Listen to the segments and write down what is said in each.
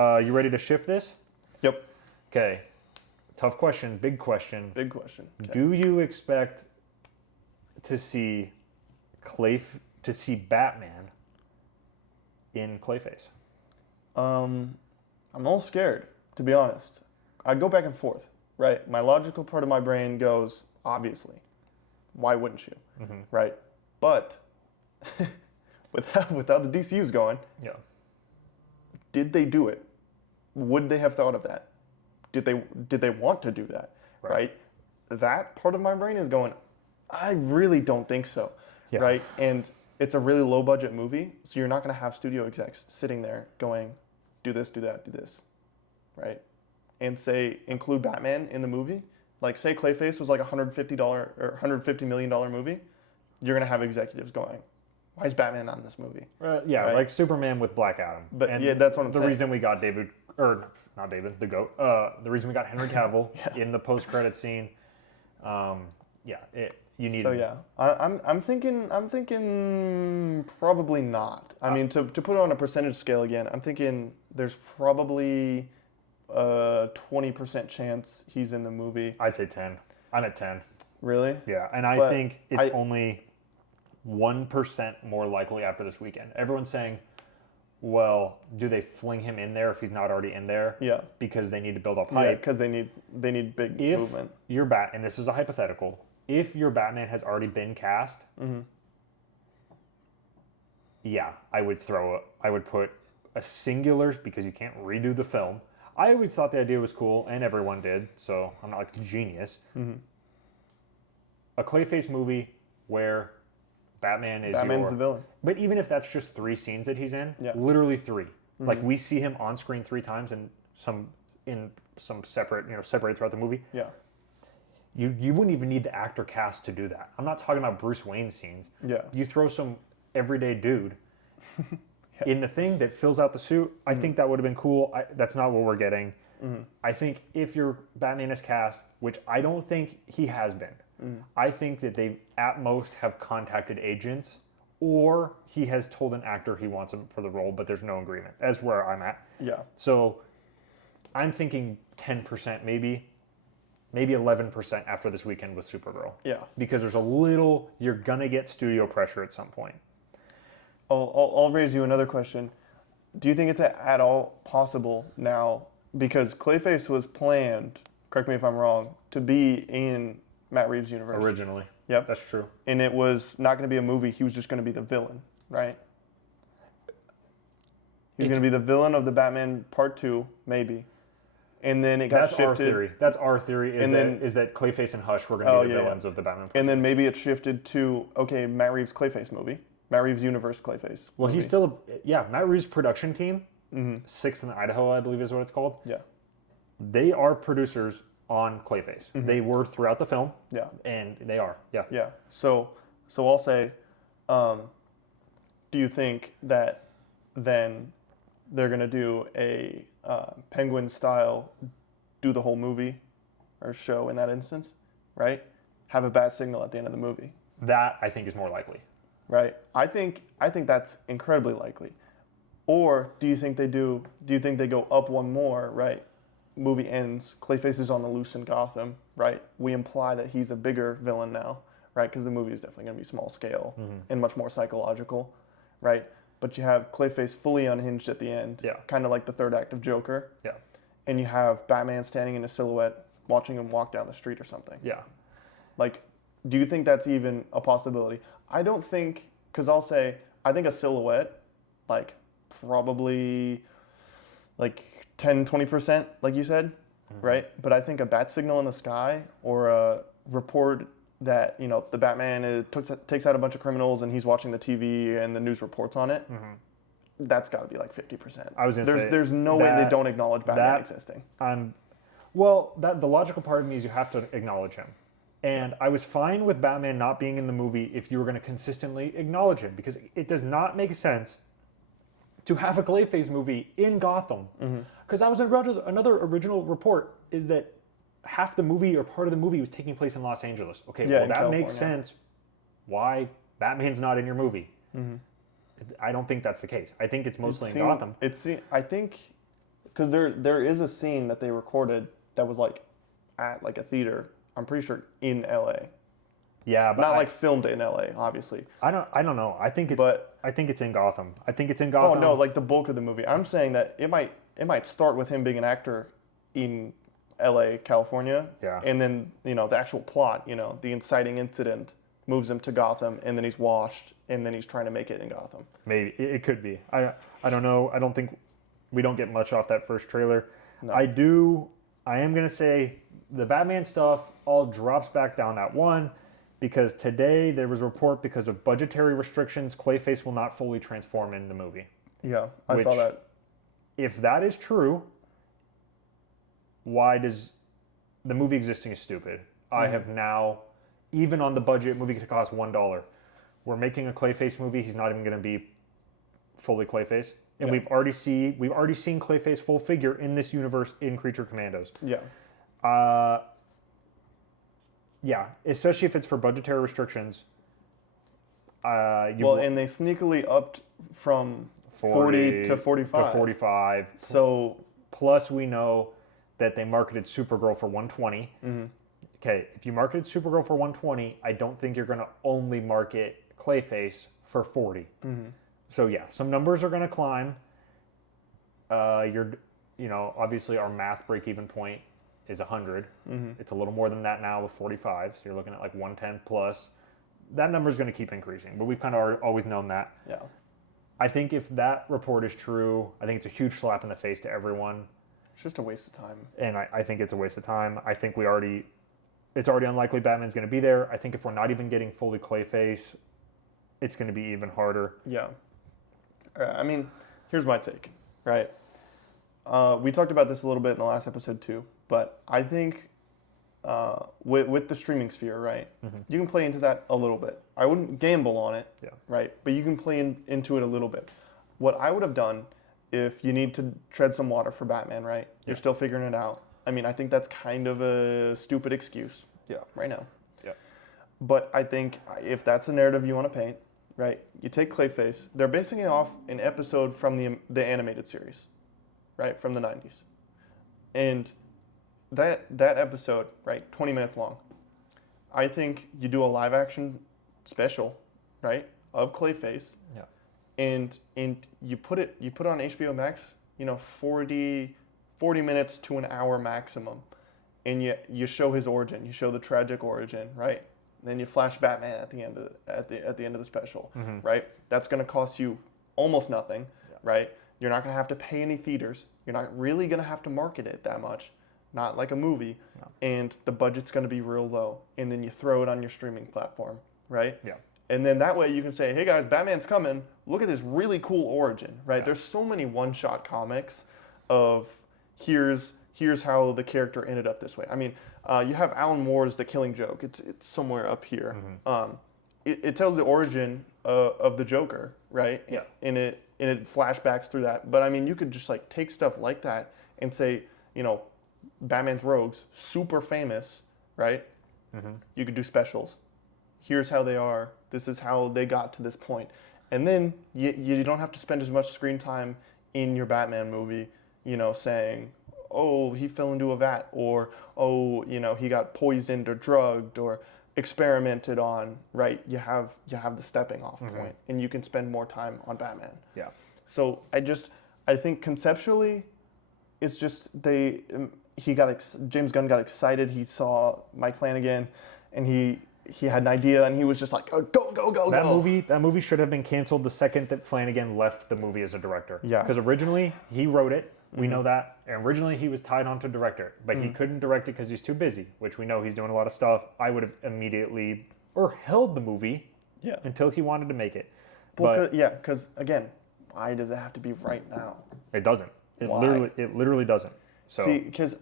You ready to shift this? Yep. Okay. Tough question. Big question. Big question. Okay. Do you expect to see Batman in Clayface? I'm a little scared, to be honest. I go back and forth, right? My logical part of my brain goes, obviously. Why wouldn't you? Mm-hmm. Right? But without the DCU's going, Yeah. did they do it? Would they have thought of that? Did they want to do that? Right? That part of my brain is going, I really don't think so. Yeah. Right? And it's a really low budget movie, so you're not going to have studio execs sitting there going, do this, do that, do this. Right? And say include Batman in the movie. Like say Clayface was like $150 or $150 million movie, you're going to have executives going, why is Batman not in this movie? Yeah, right? like Superman with Black Adam. But and yeah, that's what I'm saying. The reason we got the GOAT. The reason we got Henry Cavill in the post-credit scene. You need. So yeah, I'm thinking probably not. I mean, to put it on a percentage scale again, I'm thinking there's probably a 20% chance he's in the movie. I'd say 10. I'm at 10. Really? Yeah, and I think it's only 1% more likely after this weekend. Everyone's saying, well, do they fling him in there if he's not already in there? Yeah. Because they need to build up hype. Yeah, because they need big movement. And this is a hypothetical, if your Batman has already been cast, yeah, I would put a singular, because you can't redo the film. I always thought the idea was cool, and everyone did, so I'm not like a genius. Mm-hmm. A Clayface movie where Batman's the villain. But even if that's just 3 scenes that he's in, literally 3. Mm-hmm. Like we see him on screen 3 times and some separate, separated throughout the movie. Yeah. You wouldn't even need the actor cast to do that. I'm not talking about Bruce Wayne scenes. Yeah. You throw some everyday dude in the thing that fills out the suit. I think that would have been cool. That's not what we're getting. Mm-hmm. I think if your Batman is cast, which I don't think he has been, I think that they at most have contacted agents, or he has told an actor he wants him for the role, but there's no agreement. That's where I'm at. Yeah. So I'm thinking 10%, maybe 11% after this weekend with Supergirl. Yeah. Because you're gonna get studio pressure at some point. I'll raise you another question. Do you think it's at all possible now, because Clayface was planned, correct me if I'm wrong, to be in Matt Reeves' universe? Originally. Yep. That's true. And it was not going to be a movie. He was just going to be the villain, right? He was going to be the villain of the Batman Part 2, maybe. And then it got shifted. Our theory. That's our theory, is that Clayface and Hush were going to be the villains of the Batman Part 2. And then maybe it shifted to, Matt Reeves' Clayface movie. Matt Reeves' universe Clayface. Well, he's still, Matt Reeves' production team, 6th in Idaho, I believe is what it's called. Yeah. They are producers on Clayface. Mm-hmm. They were throughout the film. Yeah. And they are. Yeah. Yeah. So I'll say, do you think that then they're going to do a Penguin style, do the whole movie or show in that instance, right? Have a bat signal at the end of the movie. That I think is more likely. Right. I think that's incredibly likely. Or do you think they go up one more, right? Movie ends, Clayface is on the loose in Gotham, right? We imply that he's a bigger villain now, right? Because the movie is definitely going to be small scale and much more psychological, right? But you have Clayface fully unhinged at the end, kind of like the third act of Joker. Yeah. And you have Batman standing in a silhouette watching him walk down the street or something. Yeah. Like, do you think that's even a possibility? I don't think, because I'll say, I think a silhouette, like, probably, like, 10, 20%, like you said, right? But I think a bat signal in the sky or a report that, the Batman takes out a bunch of criminals and he's watching the TV and the news reports on it, that's got to be like 50%. I was going to say, there's no way they don't acknowledge Batman existing. The logical part of me is you have to acknowledge him. And I was fine with Batman not being in the movie if you were going to consistently acknowledge him, because it does not make sense to have a Clayface movie in Gotham. Because I was read another original report is that half the movie or part of the movie was taking place in Los Angeles. Okay, well, that California. makes sense why Batman's not in your movie. I don't think that's the case. I think it's mostly in Gotham. I think because there is a scene that they recorded that was like at like a theater. I'm pretty sure in L.A. Yeah, but not like filmed in L.A. obviously. I don't know. I think it's in Gotham. I think it's in Oh Gotham. no, like the bulk of the movie. I'm saying that it might start with him being an actor in L.A., California. Yeah. And then the actual plot, the inciting incident moves him to Gotham, and then he's washed, and then he's trying to make it in Gotham. Maybe it could be. I don't know. I don't think we don't get much off that first trailer. No. I am gonna say the Batman stuff all drops back down at 1 because today there was a report because of budgetary restrictions, Clayface will not fully transform in the movie. Yeah, I saw that. If that is true, why does the movie existing is stupid? I have now, even on the budget, movie could cost $1. We're making a Clayface movie. He's not even going to be fully Clayface, and we've already seen Clayface full figure in this universe in Creature Commandos. Yeah. Yeah, especially if it's for budgetary restrictions. And they sneakily upped from 40 to 45. To 45. So plus we know that they marketed Supergirl for 120. Okay, if you marketed Supergirl for 120, I don't think you're going to only market Clayface for 40. So yeah, some numbers are going to climb. Obviously our math break-even point is 100. It's a little more than that now with 45. So you're looking at like 110 plus. That number is going to keep increasing, but we've kind of always known that. Yeah. I think if that report is true, I think it's a huge slap in the face to everyone. It's just a waste of time. And I think it's a waste of time. I think it's already unlikely Batman's going to be there. I think if we're not even getting fully Clayface, it's going to be even harder. Yeah. I mean, here's my take, right? We talked about this a little bit in the last episode too, but I think with the streaming sphere, right, you can play into that a little bit. I wouldn't gamble on it, right, but you can play into it a little bit. What I would have done if you need to tread some water for Batman, right, you're still figuring it out. I mean, I think that's kind of a stupid excuse right now. Yeah. But I think if that's the narrative you want to paint, right, you take Clayface. They're basing it off an episode from the animated series, right, from the 90s. And that episode, right, 20 minutes long, I think you do a live action special, right, of Clayface. Yeah. And you put it on HBO Max, 40 minutes to an hour maximum. And you show his origin, you show the tragic origin, right? Then you flash Batman at the end of the special, right? That's going to cost you almost nothing, right? You're not going to have to pay any theaters. You're not really going to have to market it that much, not like a movie. No. And the budget's going to be real low. And then you throw it on your streaming platform, right? Yeah. And then that way you can say, hey guys, Batman's coming. Look at this really cool origin, right? Yeah. There's so many one-shot comics of here's how the character ended up this way. I mean, you have Alan Moore's The Killing Joke. It's somewhere up here. It tells the origin of the Joker, right? Yeah. And it flashbacks through that. But I mean, you could just like take stuff like that and say, Batman's rogues, super famous, right? You could do specials. Here's how they are. This is how they got to this point. And then you don't have to spend as much screen time in your Batman movie, saying, oh, he fell into a vat, or, oh, he got poisoned or drugged or experimented on, right? You have the stepping off point, and you can spend more time on Batman. Yeah. So I think conceptually, it's just James Gunn got excited. He saw Mike Flanagan, and he had an idea, and he was just like, oh, go. That movie should have been canceled the second that Flanagan left the movie as a director. Yeah. Because originally he wrote it. We know that. And originally he was tied on to director, but he couldn't direct it because he's too busy, which we know he's doing a lot of stuff. I would have immediately held the movie until he wanted to make it. Well, because again, why does it have to be right now? It doesn't. It literally doesn't. So. See, because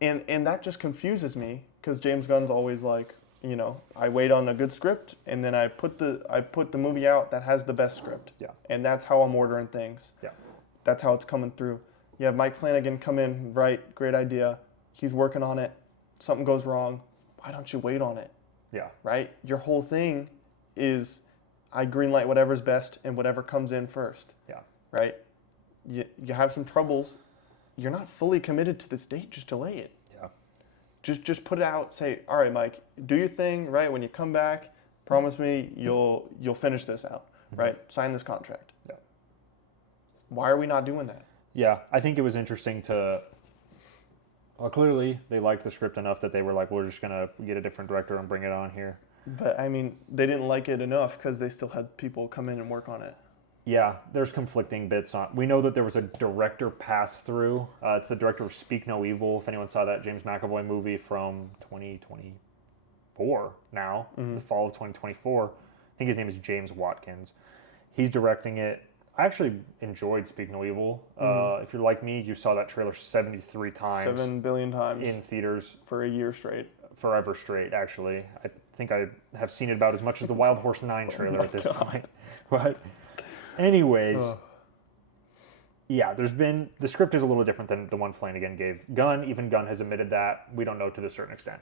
and that just confuses me, because James Gunn's always like, I wait on a good script, and then I put the movie out that has the best script. Yeah. And that's how I'm ordering things. Yeah. That's how it's coming through. You have Mike Flanagan come in, write, great idea. He's working on it. Something goes wrong. Why don't you wait on it? Yeah. Right? Your whole thing is, I greenlight whatever's best and whatever comes in first. Yeah. Right? You have some troubles, you're not fully committed to this date. Just delay it. Yeah. Just put it out. Say, all right, Mike, do your thing. Right, when you come back, promise me you'll finish this out. Right, sign this contract. Yeah. Why are we not doing that? Yeah, I think it was interesting to. Well, clearly they liked the script enough that they were like, we're just gonna get a different director and bring it on here. But I mean, they didn't like it enough because they still had people come in and work on it. Yeah, there's conflicting bits on. We know that there was a director pass through. It's the director of Speak No Evil. If anyone saw that James McAvoy movie from 2024 now, the fall of 2024. I think his name is James Watkins. He's directing it. I actually enjoyed Speak No Evil. If you're like me, you saw that trailer 73 times. 7 billion times. In theaters. For a year straight. Forever straight, actually. I think I have seen it about as much as the Wild Horse 9 trailer at this point. But anyways, yeah, the script is a little different than the one Flanagan gave. Even Gunn has admitted that. We don't know to a certain extent.